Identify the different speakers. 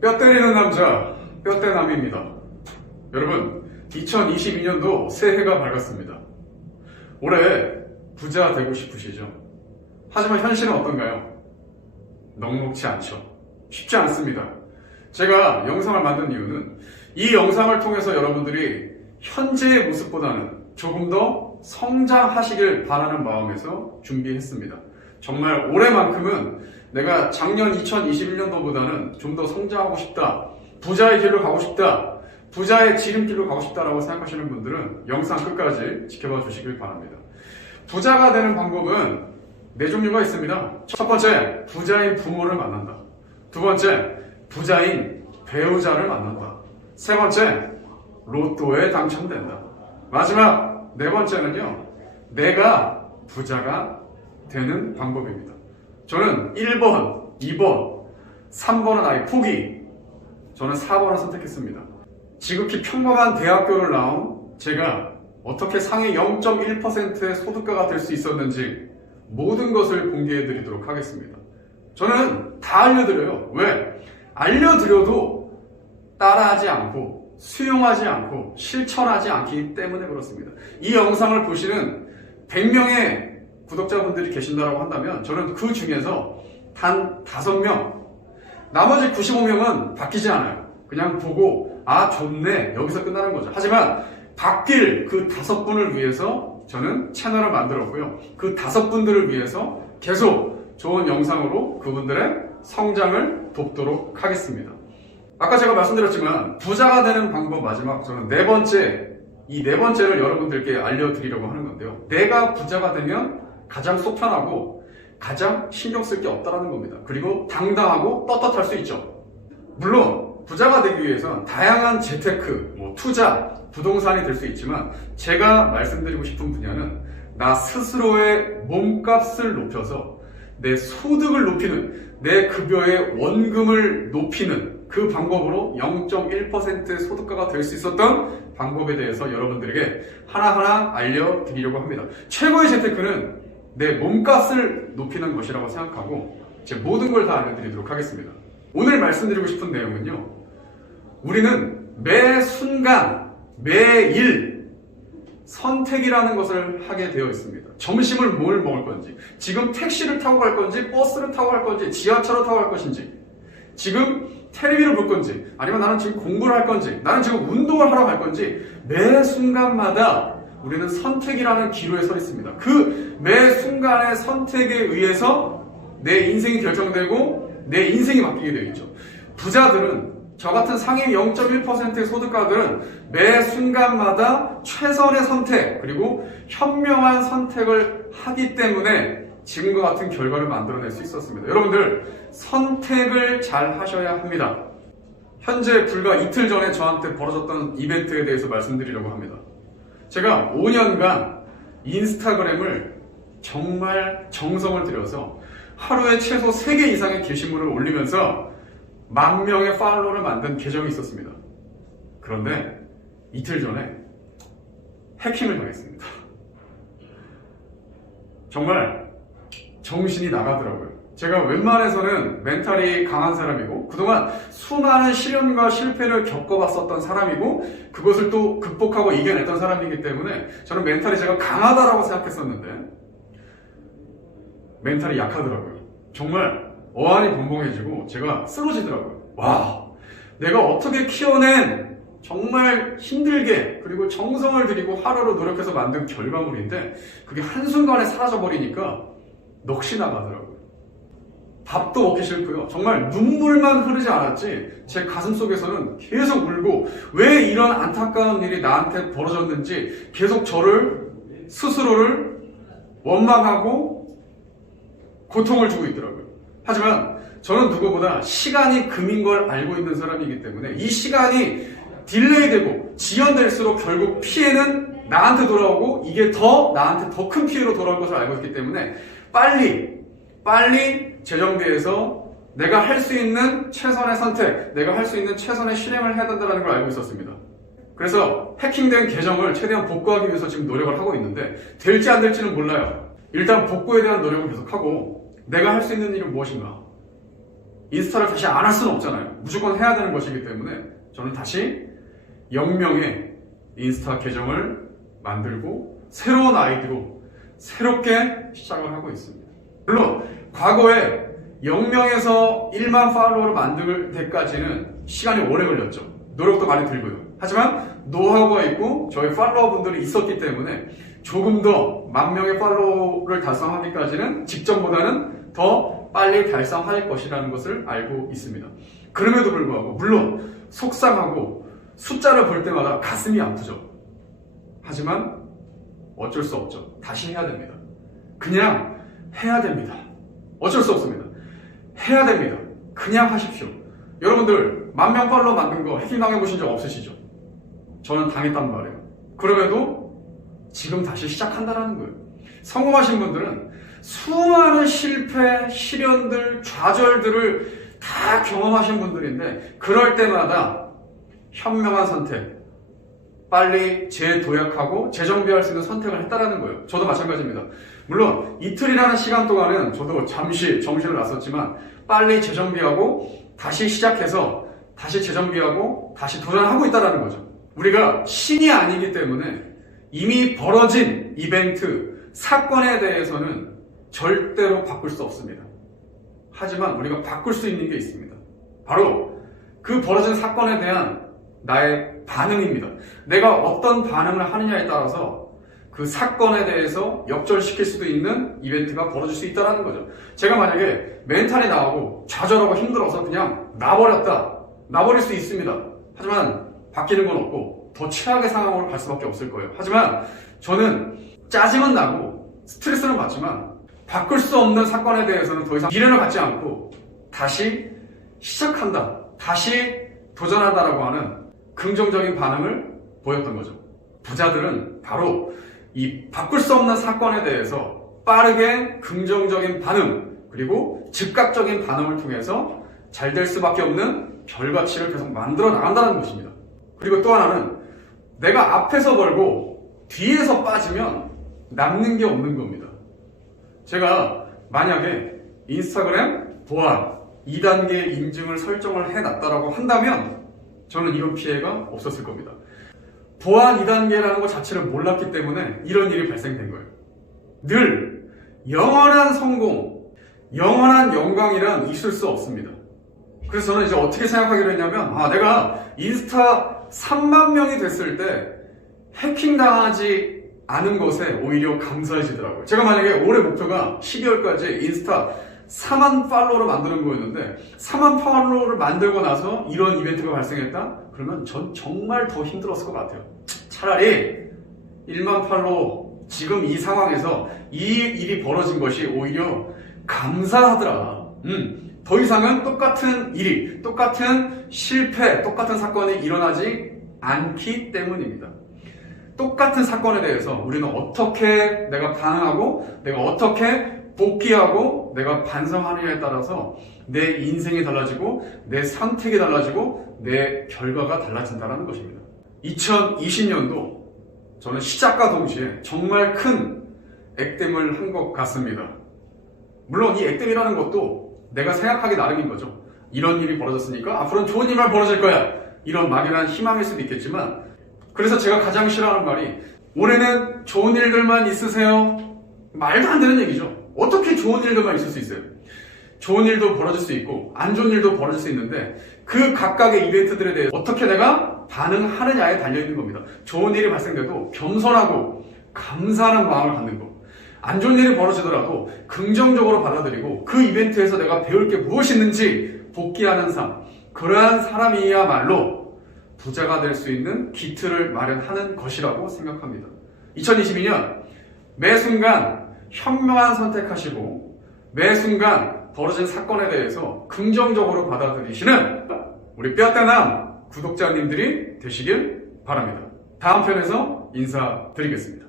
Speaker 1: 뼈 때리는 남자, 뼈대남입니다. 여러분, 2022년도 새해가 밝았습니다. 올해 부자 되고 싶으시죠? 하지만 현실은 어떤가요? 넉넉지 않죠. 쉽지 않습니다. 제가 영상을 만든 이유는 이 영상을 통해서 여러분들이 현재의 모습보다는 조금 더 성장하시길 바라는 마음에서 준비했습니다. 정말 올해만큼은 내가 작년 2021년도보다는 좀 더 성장하고 싶다. 부자의 길로 가고 싶다. 부자의 지름길로 가고 싶다라고 생각하시는 분들은 영상 끝까지 지켜봐 주시길 바랍니다. 부자가 되는 방법은 네 종류가 있습니다. 첫 번째, 부자인 부모를 만난다. 두 번째, 부자인 배우자를 만난다. 세 번째, 로또에 당첨된다. 마지막 네 번째는요, 내가 부자가 되는 방법입니다. 저는 1번, 2번, 3번은 아예 포기, 저는 4번을 선택했습니다. 지극히 평범한 대학교를 나온 제가 어떻게 상위 0.1%의 소득가가 될 수 있었는지 모든 것을 공개해 드리도록 하겠습니다. 저는 다 알려드려요. 왜? 알려드려도 따라하지 않고 수용하지 않고 실천하지 않기 때문에 그렇습니다. 이 영상을 보시는 100명의 구독자분들이 계신다고 한다면 저는 그 중에서 단 5명, 나머지 95명은 바뀌지 않아요. 그냥 보고 아 좋네 여기서 끝나는 거죠. 하지만 바뀔 그 다섯 분을 위해서 저는 채널을 만들었고요. 그 다섯 분들을 위해서 계속 좋은 영상으로 그분들의 성장을 돕도록 하겠습니다. 아까 제가 말씀드렸지만 부자가 되는 방법 마지막 저는 네 번째 이 네 번째를 여러분들께 알려드리려고 하는 건데요. 내가 부자가 되면 가장 속 편하고 가장 신경 쓸 게 없다라는 겁니다. 그리고 당당하고 떳떳할 수 있죠. 물론 부자가 되기 위해선 다양한 재테크, 뭐 투자, 부동산이 될 수 있지만 제가 말씀드리고 싶은 분야는 나 스스로의 몸값을 높여서 내 소득을 높이는 내 급여의 원금을 높이는 그 방법으로 0.1%의 소득가가 될 수 있었던 방법에 대해서 여러분들에게 하나하나 알려드리려고 합니다. 최고의 재테크는 내 몸값을 높이는 것이라고 생각하고 제 모든 걸 다 알려드리도록 하겠습니다. 오늘 말씀드리고 싶은 내용은요. 우리는 매 순간, 매일 선택이라는 것을 하게 되어 있습니다. 점심을 뭘 먹을 건지, 지금 택시를 타고 갈 건지, 버스를 타고 갈 건지, 지하철을 타고 갈 것인지, 지금 텔레비를 볼 건지, 아니면 나는 지금 공부를 할 건지, 나는 지금 운동을 하러 갈 건지, 매 순간마다 우리는 선택이라는 기로에 서 있습니다. 그 매 순간의 선택에 의해서 내 인생이 결정되고 내 인생이 바뀌게 되어 있죠. 부자들은 저 같은 상위 0.1%의 소득가들은 매 순간마다 최선의 선택 그리고 현명한 선택을 하기 때문에 지금과 같은 결과를 만들어낼 수 있었습니다. 여러분들 선택을 잘 하셔야 합니다. 현재 불과 이틀 전에 저한테 벌어졌던 이벤트에 대해서 말씀드리려고 합니다. 제가 5년간 인스타그램을 정말 정성을 들여서 하루에 최소 3개 이상의 게시물을 올리면서 만 명의 팔로워를 만든 계정이 있었습니다. 그런데 이틀 전에 해킹을 당했습니다. 정말 정신이 나가더라고요. 제가 웬만해서는 멘탈이 강한 사람이고 그동안 수많은 시련과 실패를 겪어봤었던 사람이고 그것을 또 극복하고 이겨냈던 사람이기 때문에 저는 멘탈이 제가 강하다라고 생각했었는데 멘탈이 약하더라고요. 정말 어안이 벙벙해지고 제가 쓰러지더라고요. 와, 내가 어떻게 키워낸 정말 힘들게 그리고 정성을 들이고 하루로 노력해서 만든 결과물인데 그게 한순간에 사라져버리니까 넋이 나가더라고요. 밥도 먹기 싫고요. 정말 눈물만 흐르지 않았지 제 가슴 속에서는 계속 울고 왜 이런 안타까운 일이 나한테 벌어졌는지 계속 저를 스스로를 원망하고 고통을 주고 있더라고요. 하지만 저는 누구보다 시간이 금인 걸 알고 있는 사람이기 때문에 이 시간이 딜레이 되고 지연될수록 결국 피해는 나한테 돌아오고 이게 더 나한테 더 큰 피해로 돌아올 것을 알고 있기 때문에 빨리 빨리 재정비해서 내가 할 수 있는 최선의 선택, 내가 할 수 있는 최선의 실행을 해야 된다는 걸 알고 있었습니다. 그래서 해킹된 계정을 최대한 복구하기 위해서 지금 노력을 하고 있는데 될지 안 될지는 몰라요. 일단 복구에 대한 노력을 계속하고 내가 할 수 있는 일은 무엇인가? 인스타를 다시 안 할 수는 없잖아요. 무조건 해야 되는 것이기 때문에 저는 다시 0명의 인스타 계정을 만들고 새로운 아이디로 새롭게 시작을 하고 있습니다. 물론 과거에 0명에서 1만 팔로워를 만들 때까지는 시간이 오래 걸렸죠. 노력도 많이 들고요. 하지만 노하우가 있고 저희 팔로워분들이 있었기 때문에 조금 더 만 명의 팔로워를 달성하기까지는 직전보다는 더 빨리 달성할 것이라는 것을 알고 있습니다. 그럼에도 불구하고 물론 속상하고 숫자를 볼 때마다 가슴이 아프죠. 하지만 어쩔 수 없죠. 다시 해야 됩니다. 그냥 해야 됩니다. 어쩔 수 없습니다. 해야 됩니다. 그냥 하십시오. 여러분들 만명 팔로워 만든 거 해킹 당해보신 적 없으시죠? 저는 당했단 말이에요. 그럼에도 지금 다시 시작한다라는 거예요. 성공하신 분들은 수많은 실패, 시련들, 좌절들을 다 경험하신 분들인데 그럴 때마다 현명한 선택, 빨리 재도약하고 재정비할 수 있는 선택을 했다라는 거예요. 저도 마찬가지입니다. 물론 이틀이라는 시간 동안은 저도 잠시 정신을 놨었지만 빨리 재정비하고 다시 시작해서 다시 재정비하고 다시 도전하고 있다라는 거죠. 우리가 신이 아니기 때문에 이미 벌어진 이벤트, 사건에 대해서는 절대로 바꿀 수 없습니다. 하지만 우리가 바꿀 수 있는 게 있습니다. 바로 그 벌어진 사건에 대한 나의 반응입니다. 내가 어떤 반응을 하느냐에 따라서 그 사건에 대해서 역전시킬 수도 있는 이벤트가 벌어질 수 있다는 거죠. 제가 만약에 멘탈이 나오고 좌절하고 힘들어서 그냥 놔버렸다. 놔버릴 수 있습니다. 하지만 바뀌는 건 없고 더 최악의 상황으로 갈 수밖에 없을 거예요. 하지만 저는 짜증은 나고 스트레스는 받지만 바꿀 수 없는 사건에 대해서는 더 이상 미련을 갖지 않고 다시 시작한다. 다시 도전한다라고 하는 긍정적인 반응을 보였던 거죠. 부자들은 바로 이 바꿀 수 없는 사건에 대해서 빠르게 긍정적인 반응, 그리고 즉각적인 반응을 통해서 잘 될 수밖에 없는 결과치를 계속 만들어 나간다는 것입니다. 그리고 또 하나는 내가 앞에서 벌고 뒤에서 빠지면 남는 게 없는 겁니다. 제가 만약에 인스타그램 보안 2단계 인증을 설정을 해놨다라고 한다면 저는 이런 피해가 없었을 겁니다. 보안 2단계라는 것 자체를 몰랐기 때문에 이런 일이 발생된 거예요. 늘 영원한 성공, 영원한 영광이란 있을 수 없습니다. 그래서 저는 이제 어떻게 생각하기로 했냐면, 아, 내가 인스타 3만 명이 됐을 때 해킹 당하지 않은 것에 오히려 감사해지더라고요. 제가 만약에 올해 목표가 12월까지 인스타 4만 팔로워를 만드는 거였는데 4만 팔로워를 만들고 나서 이런 이벤트가 발생했다? 그러면 전 정말 더 힘들었을 것 같아요. 차라리 1만 팔로워 지금 이 상황에서 이 일이 벌어진 것이 오히려 감사하더라. 음, 더 이상은 똑같은 일이, 똑같은 실패, 똑같은 사건이 일어나지 않기 때문입니다. 똑같은 사건에 대해서 우리는 어떻게 내가 반응하고 내가 어떻게 복귀하고 내가 반성하느냐에 따라서 내 인생이 달라지고 내 선택이 달라지고 내 결과가 달라진다는 것입니다. 2020년도 저는 시작과 동시에 정말 큰 액땜을 한 것 같습니다. 물론 이 액땜이라는 것도 내가 생각하기 나름인 거죠. 이런 일이 벌어졌으니까 앞으로는 좋은 일만 벌어질 거야. 이런 막연한 희망일 수도 있겠지만 그래서 제가 가장 싫어하는 말이 올해는 좋은 일들만 있으세요. 말도 안 되는 얘기죠. 어떻게 좋은 일들만 있을 수 있어요? 좋은 일도 벌어질 수 있고 안 좋은 일도 벌어질 수 있는데 그 각각의 이벤트들에 대해 어떻게 내가 반응하느냐에 달려 있는 겁니다. 좋은 일이 발생돼도 겸손하고 감사하는 마음을 갖는 것. 안 좋은 일이 벌어지더라도 긍정적으로 받아들이고 그 이벤트에서 내가 배울 게 무엇이 있는지 복귀하는 삶. 그러한 사람이야말로 부자가 될 수 있는 기틀을 마련하는 것이라고 생각합니다. 2022년 매 순간 현명한 선택하시고 매 순간 벌어진 사건에 대해서 긍정적으로 받아들이시는 우리 뼈대남 구독자님들이 되시길 바랍니다. 다음 편에서 인사드리겠습니다.